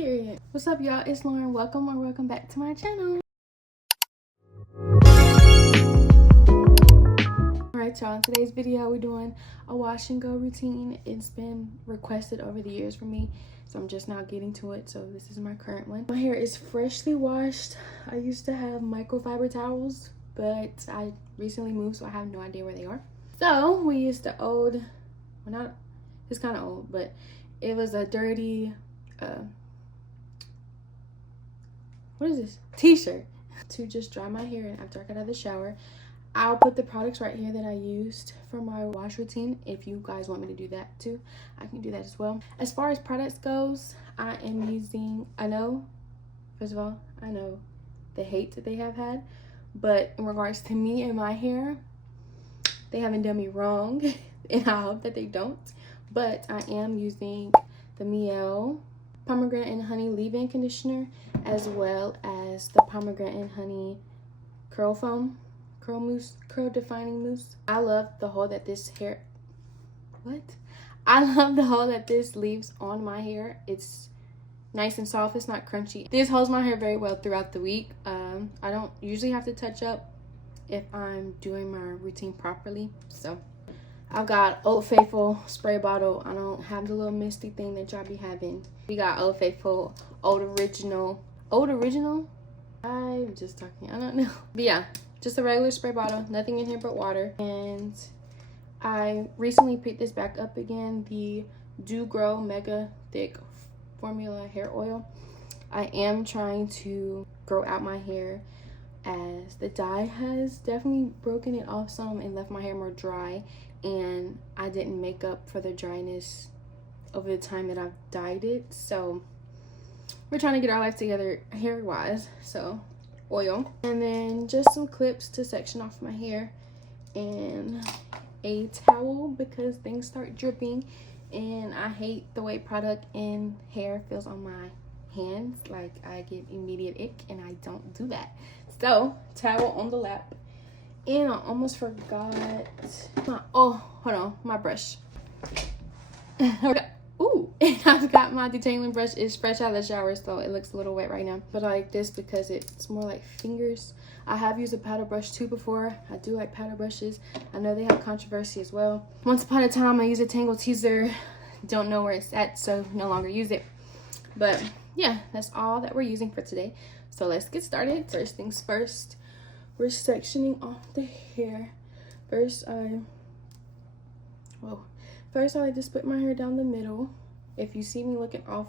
Period. What's up, y'all? It's Lauren. Welcome back to my channel. Alright, y'all. In today's video, we're doing a wash and go routine. It's been requested over the years from me, so I'm just now getting to it. So this is my current one. My hair is freshly washed. I used to have microfiber towels, but I recently moved, so I have no idea where they are. So we used the old, well, not, it's kind of old, but it was a dirty what is this, t-shirt to just dry my hair. And after I got out of the shower, I'll put the products right here that I used for my wash routine. If you guys want me to do that too, I can do that as well. As far as products goes, I am using, first of all, I know the hate that they have had, but in regards to me and my hair, they haven't done me wrong and I hope that they don't. But I am using the Mielle pomegranate and honey leave-in conditioner, as well as the pomegranate and honey curl foam, curl mousse, curl defining mousse. I love the hold that this leaves on my hair. It's nice and soft, it's not crunchy. This holds my hair very well throughout the week. I don't usually have to touch up if I'm doing my routine properly. So I've got Old Faithful spray bottle. I don't have the little misty thing that y'all be having. We got Old Faithful Old Original. I'm just talking, I don't know. But yeah, just a regular spray bottle, nothing in here but water. And I recently picked this back up again, the Do Grow Mega Thick Formula Hair Oil. I am trying to grow out my hair, as the dye has definitely broken it off some and left my hair more dry, and I didn't make up for the dryness over the time that I've dyed it. So we're trying to get our life together hair wise. So oil, and then just some clips to section off my hair, and a towel because things start dripping and I hate the way product and hair feels on my hands. Like, I get immediate ick and I don't do that. So towel on the lap. And I almost forgot my brush. Ooh, and I've got my detangling brush. It's fresh out of the shower, so it looks a little wet right now. But I like this because it's more like fingers. I have used a powder brush too before. I do like powder brushes. I know they have controversy as well. Once upon a time, I used a Tangle Teaser. Don't know where it's at, so no longer use it. But yeah, that's all that we're using for today. So let's get started. First things first, we're sectioning off the hair. First, I like to split my hair down the middle. If you see me looking off,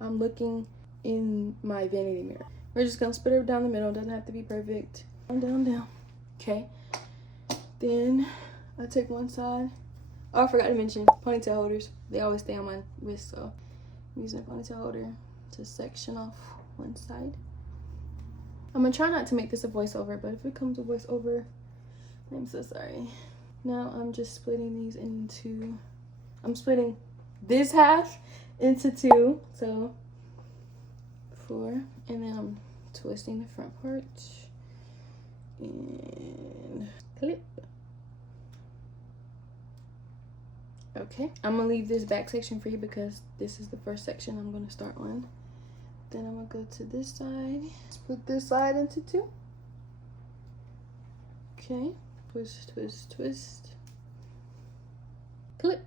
I'm looking in my vanity mirror. We're just gonna split it down the middle. Doesn't have to be perfect. Down. Okay. Then I take one side. Oh, I forgot to mention ponytail holders. They always stay on my wrist, so I'm using a ponytail holder to section off one side. I'm gonna try not to make this a voiceover, but if it becomes a voiceover, I'm so sorry. Now I'm just splitting these into, I'm splitting this half into two, so 4, and then I'm twisting the front part and clip. Okay, I'm gonna leave this back section for you because this is the first section I'm gonna start on. Then I'm gonna go to this side, split this side into 2. Okay, twist, clip.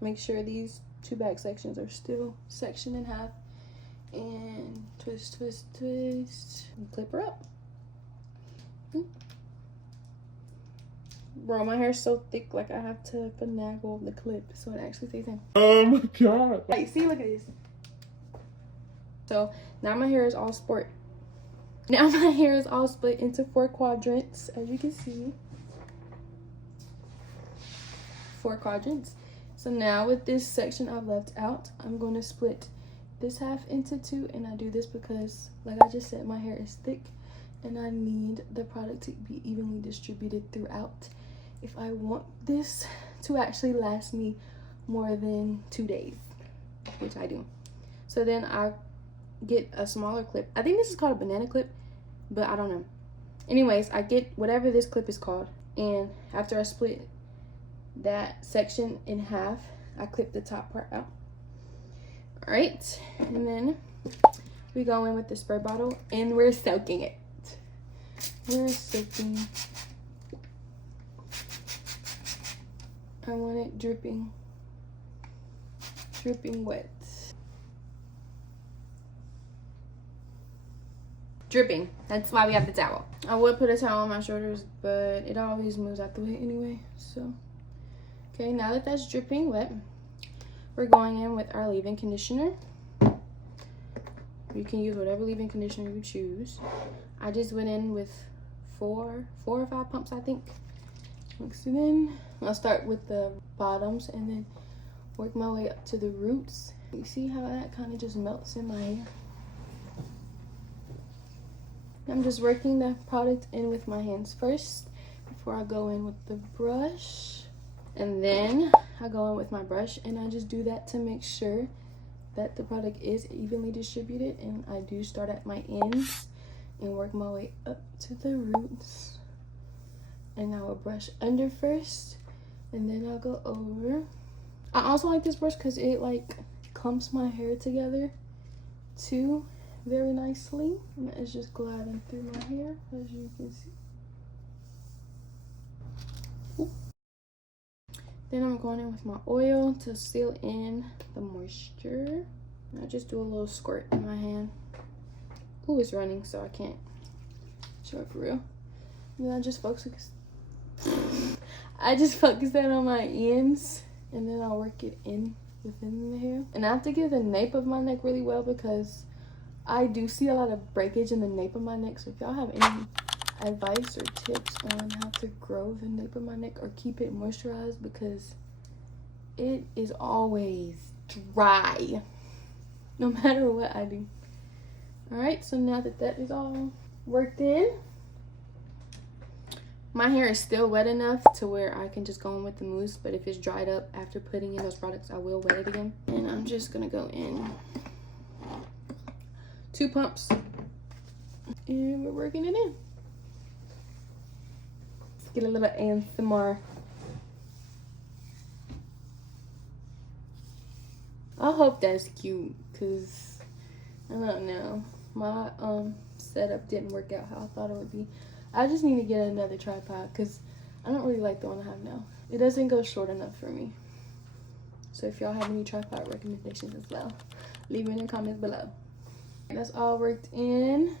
Make sure these 2 back sections are still sectioned in half, and twist, and clip her up. Bro, my hair's so thick, like I have to finagle the clip so it actually stays in. Oh my god. Like, see, look at this. So now my hair is all split into 4 quadrants, as you can see. 4 quadrants. So now with this section I've left out, I'm going to split this half into 2, and I do this because, like I just said, my hair is thick and I need the product to be evenly distributed throughout if I want this to actually last me more than 2 days, which I do. So then I get a smaller clip. I think this is called a banana clip, but I don't know. Anyways, I get whatever this clip is called, and after I split that section in half, I clip the top part out. All right, and then we go in with the spray bottle and we're soaking it. We're soaking. I want it dripping wet. Dripping. That's why we have the towel. I would put a towel on my shoulders, but it always moves out the way anyway. So, okay, now that that's dripping wet, we're going in with our leave-in conditioner. You can use whatever leave-in conditioner you choose. I just went in with four or five pumps, I think. Mix it in. I'll start with the bottoms and then work my way up to the roots. You see how that kind of just melts in my hair? I'm just working the product in with my hands first before I go in with the brush. And then I go in with my brush and I just do that to make sure that the product is evenly distributed. And I do start at my ends and work my way up to the roots. And I will brush under first and then I'll go over. I also like this brush because it like clumps my hair together too very nicely. And it's just gliding through my hair, as you can see. Ooh. Then I'm going in with my oil to seal in the moisture. And I just do a little squirt in my hand. Ooh, it's running, so I can't show it for real. And then I just focus that on my ends, and then I'll work it in within the hair. And I have to get the nape of my neck really well because I do see a lot of breakage in the nape of my neck. So if y'all have any advice or tips on how to grow the nape of my neck or keep it moisturized, because it is always dry no matter what I do. All right, so now that that is all worked in, my hair is still wet enough to where I can just go in with the mousse, but if it's dried up after putting in those products, I will wet it again. And I'm just gonna go in 2 pumps and we're working it in. Let's get a little ASMR. I hope that's cute, because I don't know, my setup didn't work out how I thought it would be. I just need to get another tripod because I don't really like the one I have now. It doesn't go short enough for me. So if y'all have any tripod recommendations as well, leave them in the comments below. That's all worked in.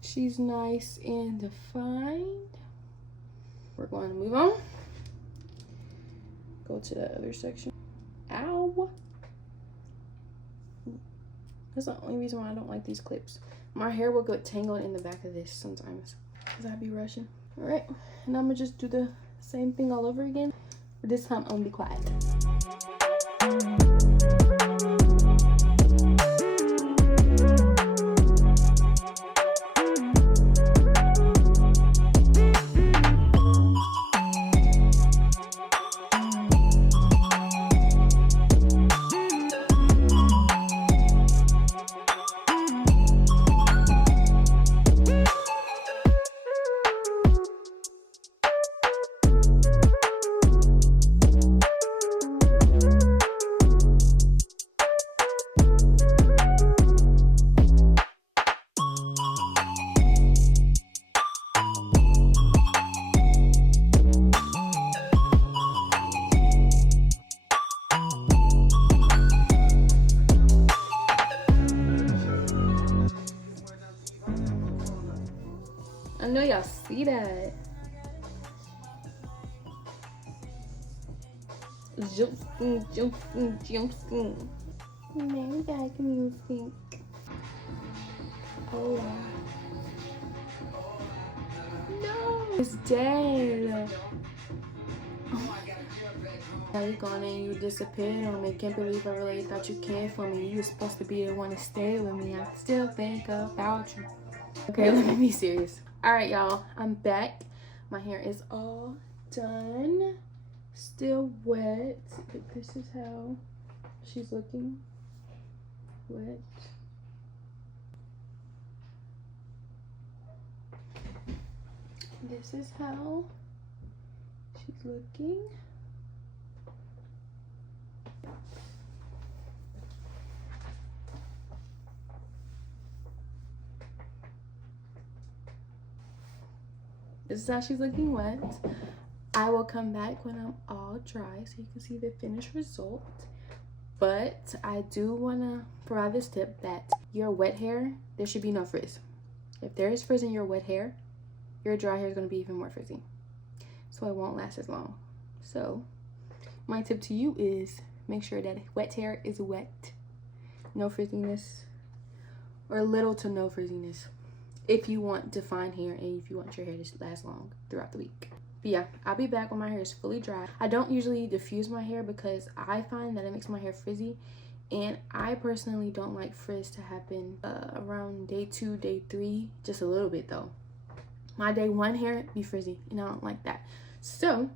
She's nice and defined. We're going to move on. Go to the other section. Ow. That's the only reason why I don't like these clips. My hair will get tangled in the back of this sometimes because I be rushing. All right, and I'm gonna just do the same thing all over again, but this time I'm gonna be quiet. I know y'all see that. Jump. Mary back music. Oh yeah. No, it's dead. Now you gone and you disappeared on me. Can't believe I really thought you cared for me. You were supposed to be the one to stay with me. I still think about you. Okay, let me be serious. All right, y'all, I'm back. My hair is all done. Still wet, but this is how she's looking. Wet. This is how she's looking. This is how she's looking wet. I will come back when I'm all dry so you can see the finished result. But I do want to provide this tip that your wet hair, there should be no frizz. If there is frizz in your wet hair, your dry hair is going to be even more frizzy. So it won't last as long. So my tip to you is make sure that wet hair is wet. No frizziness, or little to no frizziness, if you want defined hair and if you want your hair to last long throughout the week. But yeah, I'll be back when my hair is fully dry. I don't usually diffuse my hair because I find that it makes my hair frizzy, and I personally don't like frizz to happen around day 2, day 3, just a little bit though. My day 1 hair be frizzy, and I don't like that. So,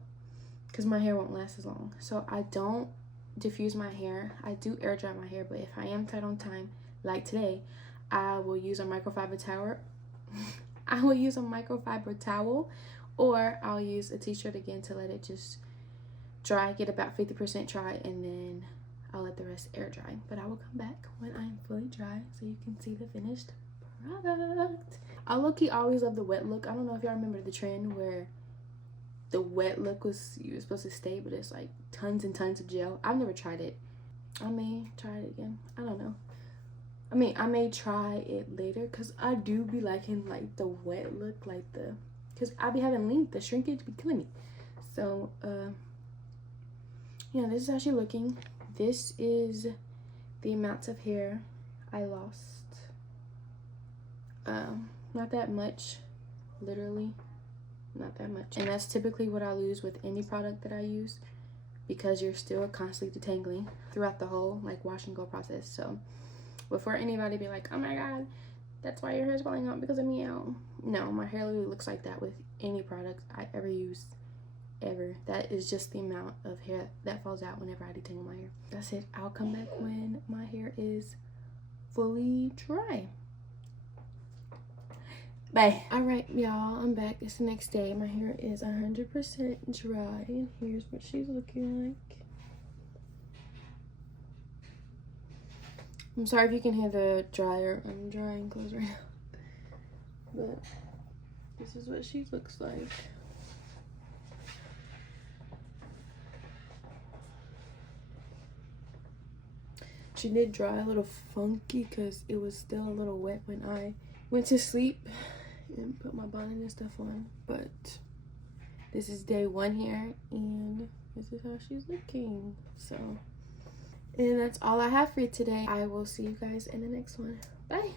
because my hair won't last as long. So I don't diffuse my hair. I do air dry my hair, but if I am tight on time, like today, I will use a microfiber towel. I will use a microfiber towel, or I'll use a t-shirt again to let it just dry, get about 50% dry, and then I'll let the rest air dry. But I will come back when I'm fully dry so you can see the finished product. I low-key always love the wet look. I don't know if y'all remember the trend where the wet look was, you were supposed to stay, but it's like tons and tons of gel. I've never tried it. I may try it again. I don't know. I mean, I may try it later because I do be liking like the wet look, like because I be having length, the shrinkage be killing me. So yeah, this is how she's looking. This is the amount of hair I lost. Not that much, literally not that much, and that's typically what I lose with any product that I use, because you're still constantly detangling throughout the whole like wash and go process. So before anybody be like, oh my god, that's why your hair is falling out because of Mielle. No, my hair literally looks like that with any product I ever use, ever. That is just the amount of hair that falls out whenever I detangle my hair. That's it. I'll come back when my hair is fully dry. Bye. All right, y'all, I'm back. It's the next day. My hair is 100% dry, and here's what she's looking like. I'm sorry if you can hear the dryer. I'm drying clothes right now. But this is what she looks like. She did dry a little funky because it was still a little wet when I went to sleep and put my bonnet and stuff on. But this is day 1 here, and this is how she's looking. So, and that's all I have for you today. I will see you guys in the next one. Bye.